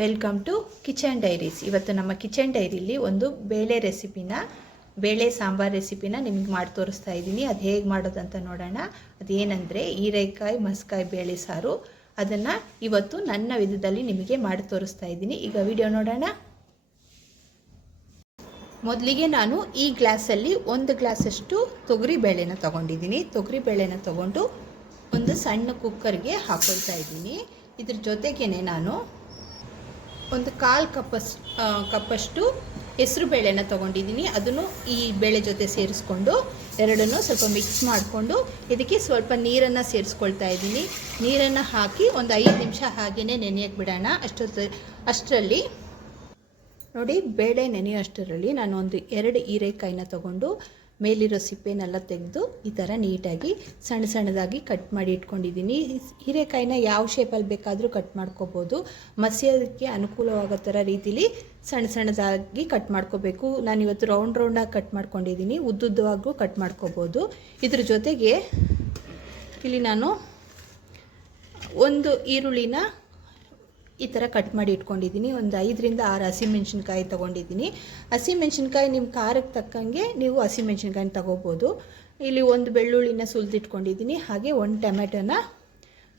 Welcome to kitchen diaries. ಇವತ್ತು ನಮ್ಮ kitchen ಡೈರಿಲಿ ಒಂದು ಬೇಳೆ ಸಾಂಬಾರ್ ರೆಸಿಪಿನ ನಿಮಗೆ ಮಾಡಿ ತೋರಿಸ್ತಾ ಇದ್ದೀನಿ. ಅದು ಹೇಗೆ ಮಾಡೋದಂತ ನೋಡೋಣ. ಅದೇನೆಂದರೆ ಹೀರೆಕಾಯಿ ಮಸ್ಕಾಯಿ ಬೇಳೆ ಸಾರು. ಅದನ್ನು ಇವತ್ತು ನನ್ನ ವಿಧದಲ್ಲಿ ನಿಮಗೆ ಮಾಡಿ ತೋರಿಸ್ತಾ ಇದ್ದೀನಿ. ಈಗ ವಿಡಿಯೋ ನೋಡೋಣ. ಮೊದಲಿಗೆ ನಾನು ಈ ಗ್ಲಾಸಲ್ಲಿ 1 ಗ್ಲಾಸಷ್ಟು ತೊಗರಿ ಬೇಳೆನ ತೊಗೊಂಡಿದ್ದೀನಿ. ತೊಗರಿ ಬೇಳೆನ ತೊಗೊಂಡು ಒಂದು ಸಣ್ಣ ಕುಕ್ಕರ್ಗೆ ಹಾಕೊಳ್ತಾ ಇದ್ದೀನಿ. ಇದ್ರ ಜೊತೆಗೇ ನಾನು ಒಂದು 1/4 ಕಪ್ಪಷ್ಟು ಹೆಸರು ಬೇಳೆನ ತೊಗೊಂಡಿದ್ದೀನಿ. ಅದನ್ನು ಈ ಬೇಳೆ ಜೊತೆ ಸೇರಿಸ್ಕೊಂಡು ಎರಡನ್ನೂ ಸ್ವಲ್ಪ ಮಿಕ್ಸ್ ಮಾಡಿಕೊಂಡು ಇದಕ್ಕೆ ಸ್ವಲ್ಪ ನೀರನ್ನು ಸೇರಿಸ್ಕೊಳ್ತಾ ಇದ್ದೀನಿ. ನೀರನ್ನು ಹಾಕಿ ಒಂದು 5 ನಿಮಿಷ ಹಾಗೆಯೇ ನೆನೆಯಕ್ಕೆ ಬಿಡೋಣ. ಅಷ್ಟರಲ್ಲಿ ನೋಡಿ, ಬೇಳೆ ನೆನೆಯೋಷ್ಟರಲ್ಲಿ ನಾನು ಒಂದು 2 ಹೀರೆಕಾಯಿನ ತೊಗೊಂಡು ಮೇಲಿರೋ ಸಿಪ್ಪೆನೆಲ್ಲ ತೆಗೆದು ಈ ಥರ ನೀಟಾಗಿ ಸಣ್ಣದಾಗಿ ಕಟ್ ಮಾಡಿ ಇಟ್ಕೊಂಡಿದ್ದೀನಿ. ಹೀರೆಕಾಯಿನ ಯಾವ ಶೇಪಲ್ಲಿ ಬೇಕಾದರೂ ಕಟ್ ಮಾಡ್ಕೋಬೋದು. ಮಸಿಯೋದಕ್ಕೆ ಅನುಕೂಲವಾಗೋ ಥರ ರೀತಿಲಿ ಸಣ್ಣದಾಗಿ ಕಟ್ ಮಾಡ್ಕೋಬೇಕು. ನಾನಿವತ್ತು ರೌಂಡಾಗಿ ಕಟ್ ಮಾಡ್ಕೊಂಡಿದ್ದೀನಿ. ಉದ್ದುದ್ದವಾಗೂ ಕಟ್ ಮಾಡ್ಕೋಬೋದು. ಇದ್ರ ಜೊತೆಗೆ ಇಲ್ಲಿ ನಾನು ಒಂದು ಈರುಳ್ಳಿನ ಈ ಥರ ಕಟ್ ಮಾಡಿ ಇಟ್ಕೊಂಡಿದ್ದೀನಿ. ಒಂದು 5 ರಿಂದ 6 ಹಸಿಮೆಣ್ಸಿನ್ಕಾಯಿ ತೊಗೊಂಡಿದ್ದೀನಿ. ಹಸಿಮೆಣ್ಸಿನ್ಕಾಯಿ ನಿಮ್ಮ ಖಾರಕ್ಕೆ ತಕ್ಕಂಗೆ ನೀವು ಹಸಿಮೆಣ್ಸಿನ್ಕಾಯಿನ ತೊಗೋಬೋದು. ಇಲ್ಲಿ ಒಂದು ಬೆಳ್ಳುಳ್ಳಿನ ಸುಲಿದಿಟ್ಕೊಂಡಿದ್ದೀನಿ. ಹಾಗೆ ಒಂದು ಟೊಮೆಟೊನ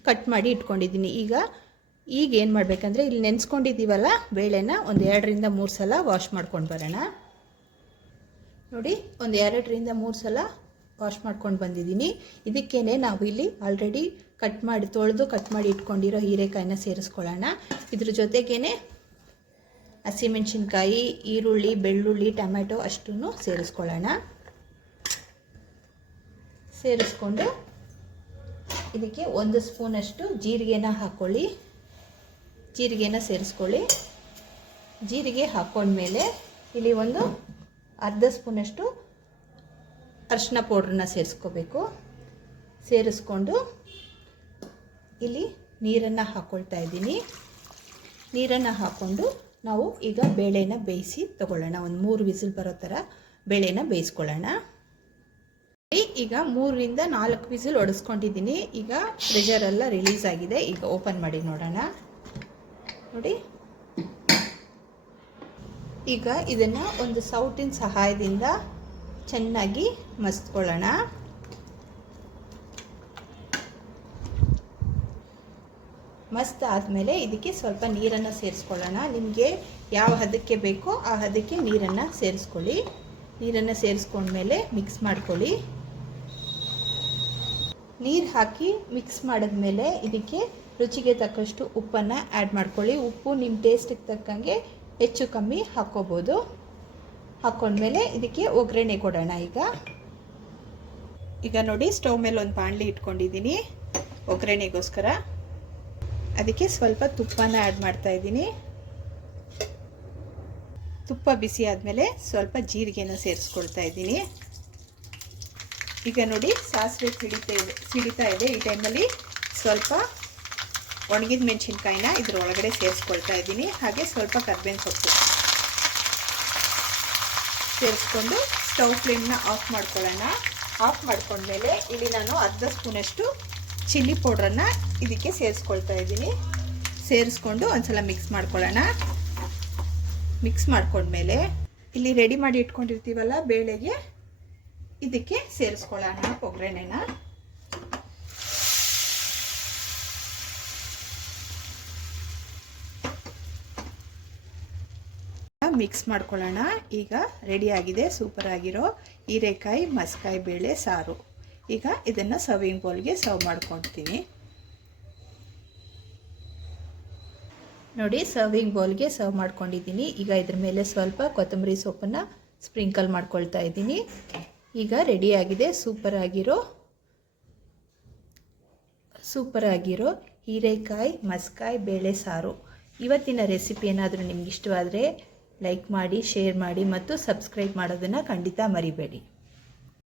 ಕಟ್ ಮಾಡಿ ಇಟ್ಕೊಂಡಿದ್ದೀನಿ. ಈಗ ಏನು ಮಾಡಬೇಕಂದ್ರೆ, ಇಲ್ಲಿ ನೆನೆಸ್ಕೊಂಡಿದ್ದೀವಲ್ಲ ಬೇಳೆನ ಒಂದು 2 ರಿಂದ 3 ಸಲ ವಾಶ್ ಮಾಡ್ಕೊಂಡು ಬರೋಣ. ನೋಡಿ, ಒಂದು 2 ರಿಂದ 3 ಸಲ ವಾಶ್ ಮಾಡ್ಕೊಂಡು ಬಂದಿದ್ದೀನಿ. ಇದಕ್ಕೇನೆ ನಾವು ಇಲ್ಲಿ ಆಲ್ರೆಡಿ ತೊಳೆದು ಕಟ್ ಮಾಡಿ ಇಟ್ಕೊಂಡಿರೋ ಹೀರೆಕಾಯಿನ ಸೇರಿಸ್ಕೊಳ್ಳೋಣ. ಇದ್ರ ಜೊತೆಗೇ ಹಸಿಮೆಣ್ಸಿನ್ಕಾಯಿ, ಈರುಳ್ಳಿ, ಬೆಳ್ಳುಳ್ಳಿ, ಟೊಮೆಟೊ ಅಷ್ಟನ್ನು ಸೇರಿಸ್ಕೊಳ್ಳೋಣ. ಸೇರಿಸ್ಕೊಂಡು ಇದಕ್ಕೆ 1 ಸ್ಪೂನಷ್ಟು ಜೀರಿಗೆನ ಹಾಕ್ಕೊಳ್ಳಿ. ಜೀರಿಗೆನ ಸೇರಿಸ್ಕೊಳ್ಳಿ. ಜೀರಿಗೆ ಹಾಕ್ಕೊಂಡ್ಮೇಲೆ ಇಲ್ಲಿ ಒಂದು ಅರ್ಧ ಸ್ಪೂನಷ್ಟು ಅರಿಶಿನ ಪೌಡ್ರನ್ನ ಸೇರಿಸ್ಕೋಬೇಕು. ಸೇರಿಸ್ಕೊಂಡು ಇಲ್ಲಿ ನೀರನ್ನು ಹಾಕ್ಕೊಳ್ತಾ ಇದ್ದೀನಿ. ನೀರನ್ನು ಹಾಕ್ಕೊಂಡು ನಾವು ಈಗ ಬೇಳೆನ ಬೇಯಿಸಿ ತಗೊಳ್ಳೋಣ. ಒಂದು 3 ವಿಸಿಲ್ ಬರೋ ಥರ ಬೇಳೆನ ಬೇಯಿಸ್ಕೊಳ್ಳೋಣ. ಈಗ 3 ರಿಂದ 4 ವಿಸಿಲ್ ಹೊಡೆಸ್ಕೊಂಡಿದ್ದೀನಿ. ಈಗ ಪ್ರೆಷರೆಲ್ಲ ರಿಲೀಸ್ ಆಗಿದೆ. ಈಗ ಓಪನ್ ಮಾಡಿ ನೋಡೋಣ. ನೋಡಿ, ಈಗ ಇದನ್ನು ಒಂದು ಸೌಟಿನ ಸಹಾಯದಿಂದ ಚೆನ್ನಾಗಿ ಮಸ್ತ್ಕೊಳ್ಳೋಣ. ಮಸ್ತ್ ಆದಮೇಲೆ ಇದಕ್ಕೆ ಸ್ವಲ್ಪ ನೀರನ್ನು ಸೇರಿಸ್ಕೊಳ್ಳೋಣ. ನಿಮಗೆ ಯಾವ ಹದಕ್ಕೆ ಬೇಕೋ ಆ ಹದಕ್ಕೆ ನೀರನ್ನು ಸೇರಿಸ್ಕೊಳ್ಳಿ. ನೀರನ್ನು ಸೇರಿಸ್ಕೊಂಡ್ಮೇಲೆ ಮಿಕ್ಸ್ ಮಾಡ್ಕೊಳ್ಳಿ. ನೀರು ಹಾಕಿ ಮಿಕ್ಸ್ ಮಾಡಿದ್ಮೇಲೆ ಇದಕ್ಕೆ ರುಚಿಗೆ ತಕ್ಕಷ್ಟು ಉಪ್ಪನ್ನು ಆ್ಯಡ್ ಮಾಡ್ಕೊಳ್ಳಿ. ಉಪ್ಪು ನಿಮ್ಮ ಟೇಸ್ಟಿಗೆ ತಕ್ಕಂಗೆ ಹೆಚ್ಚು ಕಮ್ಮಿ ಹಾಕ್ಕೋಬೋದು. ಹಾಕ್ಕೊಂಡ್ಮೇಲೆ ಇದಕ್ಕೆ ಒಗ್ಗರಣೆ ಕೊಡೋಣ. ಈಗ ನೋಡಿ, ಸ್ಟವ್ ಮೇಲೆ ಒಂದು ಬಾಣಲಿ ಇಟ್ಕೊಂಡಿದ್ದೀನಿ ಒಗ್ಗರಣೆಗೋಸ್ಕರ. ಅದಕ್ಕೆ ಸ್ವಲ್ಪ ತುಪ್ಪನ ಆ್ಯಡ್ ಮಾಡ್ತಾ ಇದ್ದೀನಿ. ತುಪ್ಪ ಬಿಸಿ ಆದಮೇಲೆ ಸ್ವಲ್ಪ ಜೀರಿಗೆನ ಸೇರಿಸ್ಕೊಳ್ತಾ ಇದ್ದೀನಿ. ಈಗ ನೋಡಿ, ಸಾಸಿವೆ ಸಿಡಿತಾ ಇದೆ. ಈ ಟೈಮಲ್ಲಿ ಸ್ವಲ್ಪ ಒಣಗಿದ ಮೆಣಸಿನ್ಕಾಯಿನ ಇದ್ರ ಒಳಗಡೆ ಸೇರಿಸ್ಕೊಳ್ತಾ ಇದ್ದೀನಿ. ಹಾಗೆ ಸ್ವಲ್ಪ ಕರ್ಬೇವಿನ ಸೊಪ್ಪು ಸೇರಿಸ್ಕೊಂಡು ಸ್ಟವ್ ಫ್ಲೇಮ್ನ ಆಫ್ ಮಾಡ್ಕೊಳ್ಳೋಣ. ಆಫ್ ಮಾಡ್ಕೊಂಡ್ಮೇಲೆ ಇಲ್ಲಿ ನಾನು ಅರ್ಧ ಸ್ಪೂನಷ್ಟು ಚಿಲ್ಲಿ ಪೌಡ್ರನ್ನು ಇದಕ್ಕೆ ಸೇರಿಸ್ಕೊಳ್ತಾ ಇದ್ದೀನಿ. ಸೇರಿಸ್ಕೊಂಡು ಒಂದ್ಸಲ ಮಿಕ್ಸ್ ಮಾಡ್ಕೊಳ್ಳೋಣ. ಮಿಕ್ಸ್ ಮಾಡ್ಕೊಂಡ್ಮೇಲೆ ಇಲ್ಲಿ ರೆಡಿ ಮಾಡಿ ಇಟ್ಕೊಂಡಿರ್ತೀವಲ್ಲ ಬೇಳೆಗೆ, ಇದಕ್ಕೆ ಸೇರಿಸ್ಕೊಳ್ಳೋಣ ಒಗ್ಗರಣೆನ. ಮಿಕ್ಸ್ ಮಾಡ್ಕೊಳ್ಳೋಣ. ಈಗ ರೆಡಿಯಾಗಿದೆ ಸೂಪರ್ ಆಗಿರೋ ಹೀರೆಕಾಯಿ ಮಸ್ಕಾಯಿ ಬೇಳೆ ಸಾರು. ಈಗ ಇದನ್ನು ಸರ್ವಿಂಗ್ ಬೌಲ್ಗೆ ಸರ್ವ್ ಮಾಡ್ಕೊಳ್ತೀನಿ. ನೋಡಿ, ಸರ್ವಿಂಗ್ ಬೌಲ್ಗೆ ಸರ್ವ್ ಮಾಡ್ಕೊಂಡಿದ್ದೀನಿ. ಈಗ ಇದ್ರ ಮೇಲೆ ಸ್ವಲ್ಪ ಕೊತ್ತಂಬರಿ ಸೊಪ್ಪನ್ನು ಸ್ಪ್ರಿಂಕಲ್ ಮಾಡ್ಕೊಳ್ತಾ ಇದ್ದೀನಿ. ಈಗ ರೆಡಿಯಾಗಿದೆ ಸೂಪರ್ ಆಗಿರೋ ಹೀರೆಕಾಯಿ ಮಸ್ಕಾಯಿ ಬೇಳೆ ಸಾರು. ಇವತ್ತಿನ ರೆಸಿಪಿ ಏನಾದರೂ ನಿಮ್ಗೆ ಇಷ್ಟವಾದರೆ ಲೈಕ್ ಮಾಡಿ, ಶೇರ್ ಮಾಡಿ ಮತ್ತು ಸಬ್ಸ್ಕ್ರೈಬ್ ಮಾಡೋದನ್ನು ಖಂಡಿತ ಮರಿಬೇಡಿ.